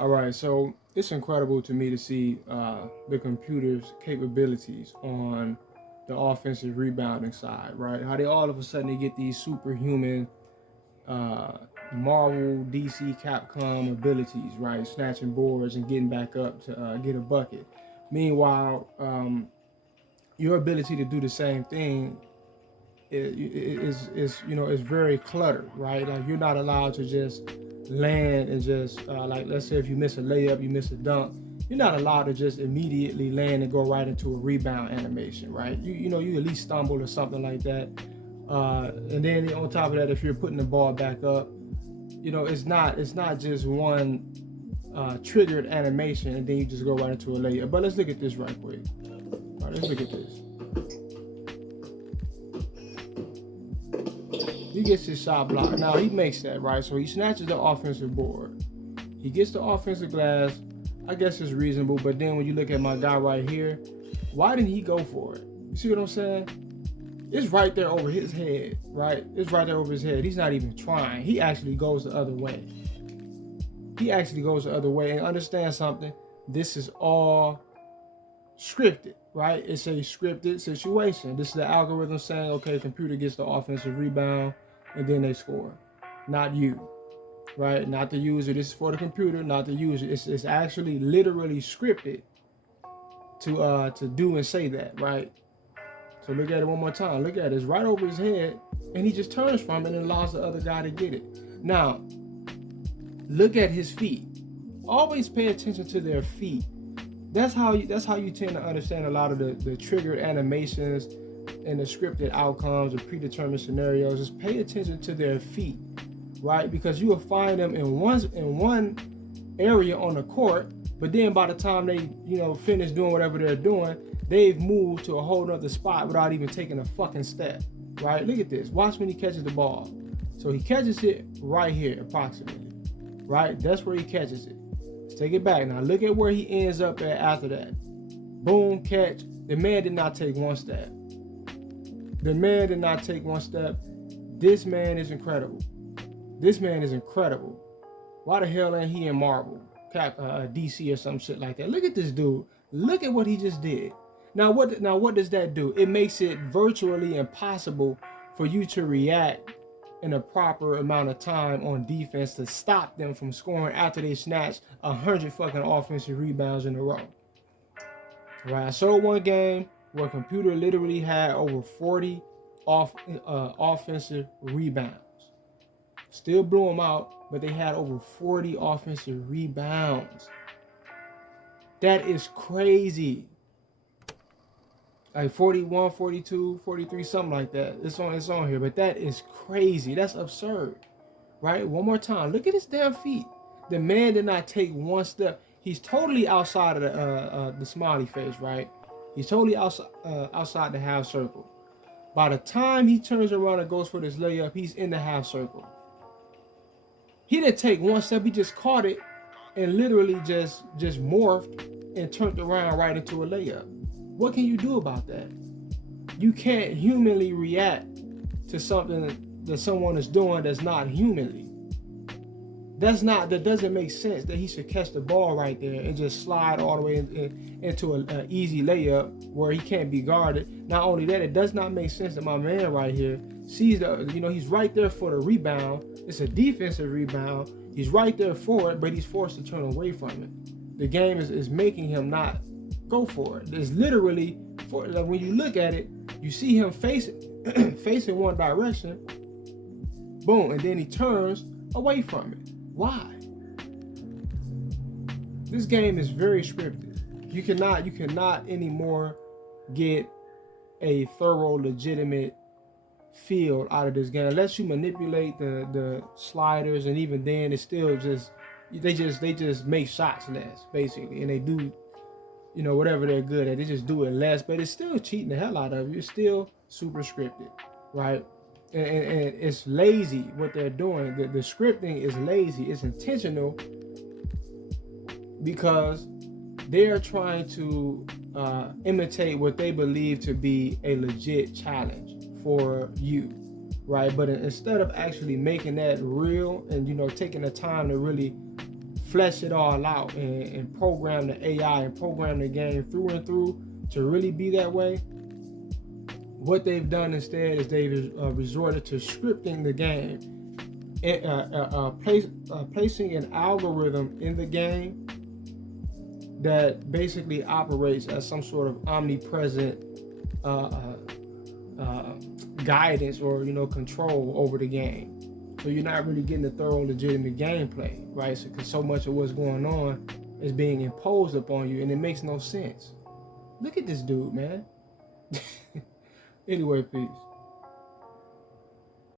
All right, so it's incredible to me to see the computer's capabilities on the offensive rebounding side, right? How they all of a sudden they get these superhuman uh, Marvel, DC, Capcom abilities, right? Snatching boards and getting back up to get a bucket. Meanwhile, your ability to do the same thing is is very cluttered, right? Like you're not allowed to just land and just like let's say if you miss a layup, you miss a dunk, you're not allowed to just immediately land and go right into a rebound animation, right? You at least stumble or something like that, and then on top of that, if you're putting the ball back up, it's not just one triggered animation and then you just go right into a layup. But let's look at this right quick. All right, let's look at this. He gets his shot blocked. Now he makes that, right? So he snatches the offensive board. He gets the offensive glass. I guess it's reasonable. But then when you look at my guy right here, why didn't he go for it? You see what I'm saying? It's right there over his head, right? It's right there over his head. He's not even trying. He actually goes the other way. He actually goes the other way. And understand something. This is all scripted, right? It's a scripted situation. This is the algorithm saying, okay, computer gets the offensive rebound and then they score. Not you, right? Not the user. This is for the computer, not the user. It's actually literally scripted to do and say that, right? So look at it one more time. Look at it. It's right over his head and he just turns from it and allows the other guy to get it. Now, look at his feet. Always pay attention to their feet. That's how you tend to understand a lot of the triggered animations and the scripted outcomes or predetermined scenarios. Just pay attention to their feet, right? Because you will find them in one area on the court, but then by the time they finish doing whatever they're doing, they've moved to a whole other spot without even taking a fucking step, right? Look at this. Watch when he catches the ball. So he catches it right here, approximately, right? That's where he catches it. Take it back. Now look at where he ends up at after that. Boom, catch. The man did not take one step. The man did not take one step. This man is incredible. This man is incredible. Why the hell ain't he in Marvel, DC or some shit like that? Look at this dude. Look at what he just did. Now what does that do? It makes it virtually impossible for you to react in a proper amount of time on defense to stop them from scoring after they snatch 100 fucking offensive rebounds in a row. Right? I saw one game where a computer literally had over 40 offensive rebounds. Still blew them out, but they had over 40 offensive rebounds. That is crazy. Like 41, 42, 43, something like that. It's on here, but that is crazy. That's absurd, right? One more time. Look at his damn feet. The man did not take one step. He's totally outside of the smiley face, right? He's totally outside the half circle. By the time he turns around and goes for this layup, he's in the half circle. He didn't take one step. He just caught it and literally just morphed and turned around right into a layup. What can you do about that? You can't humanly react to something that someone is doing that's not humanly. That doesn't make sense that he should catch the ball right there and just slide all the way into an easy layup where he can't be guarded. Not only that, it does not make sense that my man right here sees he's right there for the rebound. It's a defensive rebound. He's right there for it, but he's forced to turn away from it. The game is making him not go for it. It's literally like when you look at it, you see him facing one direction, boom, and then he turns away from it. Why? This game is very scripted. You cannot anymore get a thorough, legitimate feel out of this game unless you manipulate the sliders, and even then it's still just they just make shots less basically, and they do whatever they're good at, they just do it less, but it's still cheating the hell out of you. It's still super scripted, right? And it's lazy what they're doing. The scripting is lazy. It's intentional because they're trying to imitate what they believe to be a legit challenge for you, right? But instead of actually making that real and taking the time to really flesh it all out and program the AI and program the game through and through to really be that way. What they've done instead is they've resorted to scripting the game, placing an algorithm in the game that basically operates as some sort of omnipresent guidance or control over the game. So you're not really getting the thorough, legitimate gameplay, right? So because so much of what's going on is being imposed upon you, and it makes no sense. Look at this dude, man. Anyway, peace.